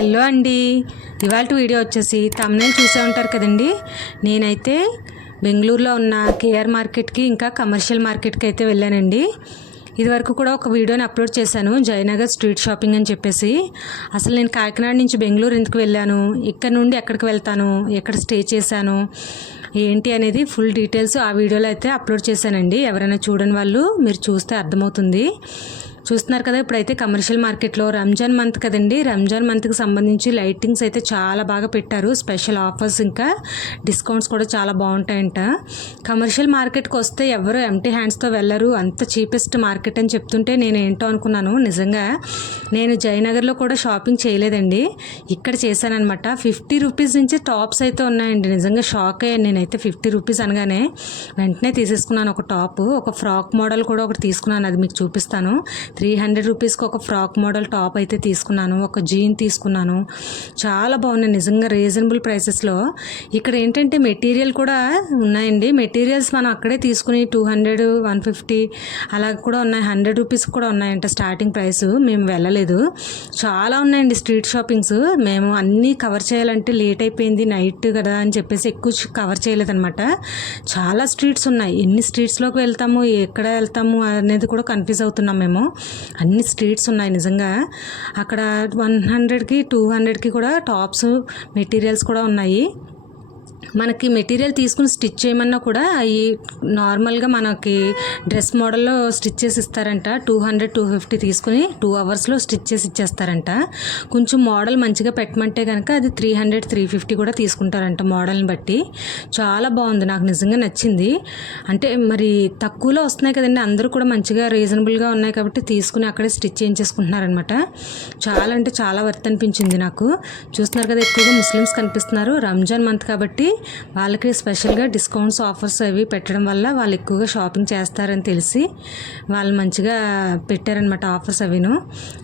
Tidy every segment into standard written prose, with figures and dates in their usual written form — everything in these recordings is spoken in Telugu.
హలో అండి, ఇవాళ వీడియో వచ్చేసి తమ్నేల్ చూసే ఉంటారు కదండి. నేనైతే బెంగళూరులో ఉన్న కేఆర్ మార్కెట్కి ఇంకా కమర్షియల్ మార్కెట్కి అయితే వెళ్ళానండి. ఇదివరకు కూడా ఒక వీడియోని అప్లోడ్ చేశాను, జయనగర్ స్ట్రీట్ షాపింగ్ అని చెప్పేసి. అసలు నేను కాకినాడ నుంచి బెంగళూరు ఎందుకు వెళ్ళాను, ఇక్కడ నుండి ఎక్కడికి వెళ్తాను, ఎక్కడ స్టే చేశాను ఏంటి అనేది ఫుల్ డీటెయిల్స్ ఆ వీడియోలో అయితే అప్లోడ్ చేశానండి. ఎవరైనా చూడని వాళ్ళు మీరు చూస్తే అర్థమవుతుంది. చూస్తున్నారు కదా, ఇప్పుడైతే కమర్షియల్ మార్కెట్లో రంజాన్ మంత్ కదండి. రంజాన్ మంత్కి సంబంధించి లైటింగ్స్ అయితే చాలా బాగా పెట్టారు, స్పెషల్ ఆఫర్స్ ఇంకా డిస్కౌంట్స్ కూడా చాలా బాగుంటాయంట. కమర్షియల్ మార్కెట్కి వస్తే ఎవరు ఎంటీ హ్యాండ్స్తో వెళ్ళరు, అంత చీపెస్ట్ మార్కెట్ అని చెప్తుంటే నేను ఏంటో అనుకున్నాను. నిజంగా నేను జయనగర్లో కూడా షాపింగ్ చేయలేదండి, ఇక్కడ చేశానమాట. 50 రూపీస్ నుంచి టాప్స్ అయితే ఉన్నాయండి. నిజంగా షాక్ అయ్యాను నేనైతే. 50 రూపీస్ అనగానే వెంటనే తీసేసుకున్నాను. ఒక టాప్, ఒక ఫ్రాక్ మోడల్ కూడా ఒకటి తీసుకున్నాను, అది మీకు చూపిస్తాను. 300 రూపీస్కి ఒక ఫ్రాక్ మోడల్ టాప్ అయితే తీసుకున్నాను, ఒక జీన్ తీసుకున్నాను. చాలా బాగున్నాయి నిజంగా, రీజనబుల్ ప్రైసెస్లో. ఇక్కడ ఏంటంటే మెటీరియల్ కూడా ఉన్నాయండి. మెటీరియల్స్ మనం అక్కడే తీసుకుని 200, 150 అలా కూడా ఉన్నాయి. 100 రూపీస్ కూడా ఉన్నాయంట స్టార్టింగ్ ప్రైస్. మేము వెళ్ళలేదు, చాలా ఉన్నాయండి స్ట్రీట్ షాపింగ్స్. మేము అన్నీ కవర్ చేయాలంటే లేట్ అయిపోయింది, నైట్ కదా అని చెప్పేసి ఎక్కువ కవర్ చేయలేదన్నమాట. చాలా స్ట్రీట్స్ ఉన్నాయి, ఎన్ని స్ట్రీట్స్లోకి వెళ్తాము, ఎక్కడ వెళ్తాము అనేది కూడా కన్ఫ్యూజ్ అవుతున్నాం మేము. అన్ని స్ట్రీట్స్ ఉన్నాయి నిజంగా. అక్కడ 100కి 200కి కూడా టాప్స్ మెటీరియల్స్ కూడా ఉన్నాయి. మనకి మెటీరియల్ తీసుకుని స్టిచ్ చేయమన్నా కూడా అవి నార్మల్గా మనకి డ్రెస్ మోడల్లో స్టిచ్ చేసి ఇస్తారంట. 200, 250 తీసుకుని 2 అవర్స్లో స్టిచ్ చేసి ఇచ్చేస్తారంట. కొంచెం మోడల్ మంచిగా పెట్టమంటే కనుక అది 300, 350 కూడా తీసుకుంటారంట మోడల్ని బట్టి. చాలా బాగుంది, నాకు నిజంగా నచ్చింది. అంటే మరి తక్కువలో వస్తున్నాయి కదండి, అందరూ కూడా మంచిగా రీజనబుల్గా ఉన్నాయి కాబట్టి తీసుకుని అక్కడే స్టిచ్ చేయించేసుకుంటున్నారనమాట. చాలా అంటే చాలా వర్త్ అనిపించింది నాకు. చూస్తున్నారు కదా, ఎక్కువగా ముస్లిమ్స్ కనిపిస్తున్నారు. రంజాన్ మంత్ కాబట్టి వాళ్ళకి స్పెషల్గా డిస్కౌంట్స్ ఆఫర్స్ అవి పెట్టడం వల్ల వాళ్ళు ఎక్కువగా షాపింగ్ చేస్తారని తెలిసి వాళ్ళు మంచిగా పెట్టారనమాట ఆఫర్స్ అవిను.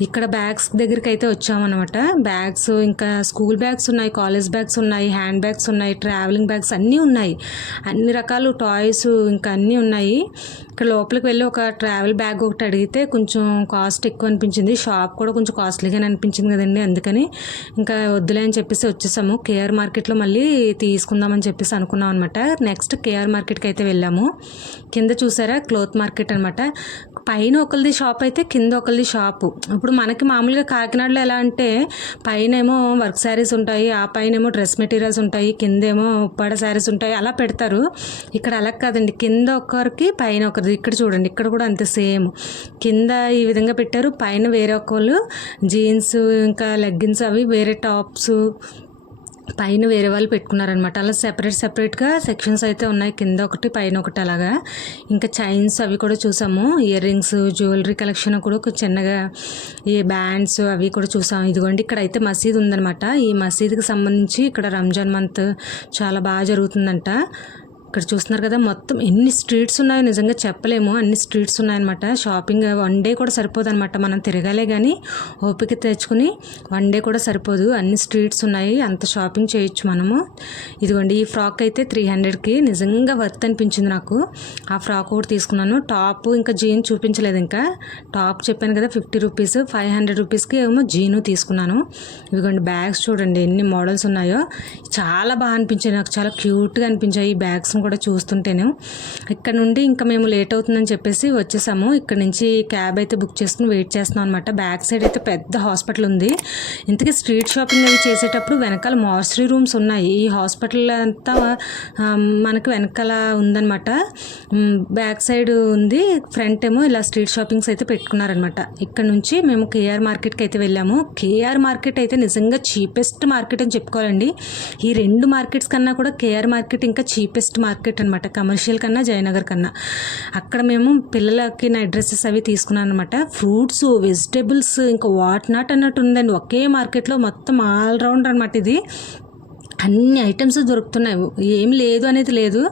ఇక్కడ బ్యాగ్స్ దగ్గరికి అయితే వచ్చామన్నమాట. బ్యాగ్స్ ఇంకా స్కూల్ బ్యాగ్స్ ఉన్నాయి, కాలేజ్ బ్యాగ్స్ ఉన్నాయి, హ్యాండ్ బ్యాగ్స్ ఉన్నాయి, ట్రావెలింగ్ బ్యాగ్స్ అన్నీ ఉన్నాయి. అన్ని రకాలు టాయ్స్ ఇంకా అన్నీ ఉన్నాయి. ఇక్కడ లోపలికి వెళ్ళి ఒక ట్రావెల్ బ్యాగ్ ఒకటి అడిగితే కొంచెం కాస్ట్ ఎక్కువ అనిపించింది. షాప్ కూడా కొంచెం కాస్ట్లీగానే అనిపించింది కదండి, అందుకని ఇంకా వద్దులే అని చెప్పేసి వచ్చేసాము. కేఆర్ మార్కెట్లో మళ్ళీ తీసుకుందామని చెప్పేసి అనుకున్నాం అనమాట. నెక్స్ట్ కేఆర్ మార్కెట్కి అయితే వెళ్ళాము. కింద చూసారా, క్లోత్ మార్కెట్ అనమాట. పైన ఒకరిది షాప్ అయితే కింద ఒకరిది షాపు. ఇప్పుడు మనకి మామూలుగా కాకినాడలో ఎలా అంటే పైన ఏమో వర్క్ శారీస్ ఉంటాయి, ఆ పైన ఏమో డ్రెస్ మెటీరియల్స్ ఉంటాయి, కింద ఏమో ఉప్పాడ శారీస్ ఉంటాయి, అలా పెడతారు. ఇక్కడ అలా కాదండి, కింద ఒకరికి పైన ఒకరిది. ఇక్కడ చూడండి, ఇక్కడ కూడా అంతే సేమ్. కింద ఈ విధంగా పెట్టారు, పైన వేరే ఒకళ్ళు జీన్స్ ఇంకా లెగ్గిన్స్ అవి వేరే టాప్స్ పైన వేరే వాళ్ళు పెట్టుకున్నారనమాట. అలా సెపరేట్గా సెక్షన్స్ అయితే ఉన్నాయి, కింద ఒకటి పైన ఒకటి అలాగా. ఇంకా చైన్స్ అవి కూడా చూసాము, ఇయర్ రింగ్స్, జ్యువెలరీ కలెక్షన్ కూడా ఒక చిన్నగా ఈ బ్యాండ్స్ అవి కూడా చూసాము. ఇదిగోండి, ఇక్కడ అయితే మసీద్ ఉందనమాట. ఈ మసీద్కి సంబంధించి ఇక్కడ రంజాన్ మంత్ చాలా బాగా జరుగుతుందంట. ఇక్కడ చూస్తున్నారు కదా, మొత్తం ఎన్ని స్ట్రీట్స్ ఉన్నాయో నిజంగా చెప్పలేము, అన్ని స్ట్రీట్స్ ఉన్నాయన్నమాట. షాపింగ్ 1 డే కూడా సరిపోదు అనమాట, మనం తిరగాలే కానీ ఓపిక తెచ్చుకుని 1 డే కూడా సరిపోదు. అన్ని స్ట్రీట్స్ ఉన్నాయి, అంత షాపింగ్ చేయొచ్చు మనము. ఇదిగోండి, ఈ ఫ్రాక్ అయితే 300కి నిజంగా వర్త్ అనిపించింది నాకు. ఆ ఫ్రాక్ ఒకటి తీసుకున్నాను. టాప్ ఇంకా జీన్ చూపించలేదు. ఇంకా టాప్ చెప్పాను కదా 50 రూపీస్, 500 రూపీస్కి ఏమో జీను తీసుకున్నాను. ఇదిగోండి, బ్యాగ్స్ చూడండి ఎన్ని మోడల్స్ ఉన్నాయో, చాలా బాగా అనిపించాయి నాకు, చాలా క్యూట్గా అనిపించాయి ఈ బ్యాగ్స్ కూడా చూస్తుంటేనే. ఇక్కడ నుండి ఇంకా మేము లేట్ అవుతుందని చెప్పేసి వచ్చేసాము. ఇక్కడ నుంచి క్యాబ్ అయితే బుక్ చేసుకుని వెయిట్ చేస్తున్నాం అనమాట. బ్యాక్ సైడ్ అయితే పెద్ద హాస్పిటల్ ఉంది. ఇంతకీ స్ట్రీట్ షాపింగ్ అవి చేసేటప్పుడు వెనకాల మార్చరీ రూమ్స్ ఉన్నాయి. ఈ హాస్పిటల్ అంతా మనకు వెనకాల ఉందన్నమాట. బ్యాక్ సైడ్ ఉంది, ఫ్రంట్ ఏమో ఇలా స్ట్రీట్ షాపింగ్స్ అయితే పెట్టుకున్నారనమాట. ఇక్కడ నుంచి మేము కేఆర్ మార్కెట్కి అయితే వెళ్ళాము. కేఆర్ మార్కెట్ అయితే నిజంగా చీపెస్ట్ మార్కెట్ అని చెప్పుకోవాలండి. ఈ 2 మార్కెట్స్ కన్నా కూడా కేఆర్ మార్కెట్ ఇంకా చీపెస్ట్ మార్కెట్ అనమాట, కమర్షియల్ కన్నా జయనగర్ కన్నా. అక్కడ మేము పిల్లలకి నైట్ డ్రెస్సెస్ అవి తీసుకున్నాను అనమాట. ఫ్రూట్స్, వెజిటేబుల్స్ ఇంకా వాట్ నాట్ అన్నట్టు ఉందండి ఒకే మార్కెట్లో, మొత్తం ఆల్ రౌండ్ అనమాట ఇది. అన్ని ఐటమ్స్ దొరుకుతున్నాయి, ఏం లేదు అనేది లేదు.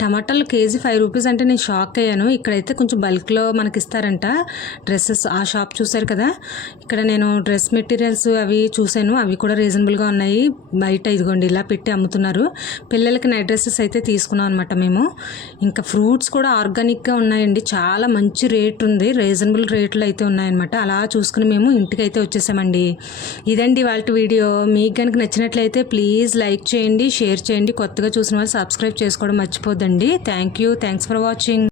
టమాటాలు కేజీ 5 రూపీస్ అంటే నేను షాక్ అయ్యాను. ఇక్కడైతే కొంచెం బల్క్లో మనకి ఇస్తారంట డ్రెస్సెస్. ఆ షాప్ చూసారు కదా, ఇక్కడ నేను డ్రెస్ మెటీరియల్స్ అవి చూశాను, అవి కూడా రీజనబుల్గా ఉన్నాయి. బయట ఇదిగోండి ఇలా పెట్టి అమ్ముతున్నారు. పిల్లలకి నైట్ డ్రెస్సెస్ అయితే తీసుకున్నాం అనమాట మేము. ఇంకా ఫ్రూట్స్ కూడా ఆర్గానిక్గా ఉన్నాయండి, చాలా మంచి రేట్ ఉంది, రీజనబుల్ రేట్లు అయితే ఉన్నాయన్నమాట. అలా చూసుకుని మేము ఇంటికి అయితే వచ్చేసామండి. ఇదండి వాళ్ళ వీడియో. మీకు కనుక నచ్చినట్లయితే ప్లీజ్ లైక్ చేయండి, షేర్ చేయండి. కొత్తగా చూసిన వాళ్ళు సబ్స్క్రైబ్ చేసుకోవడం మర్చిపోద్దండి. Thanks for watching.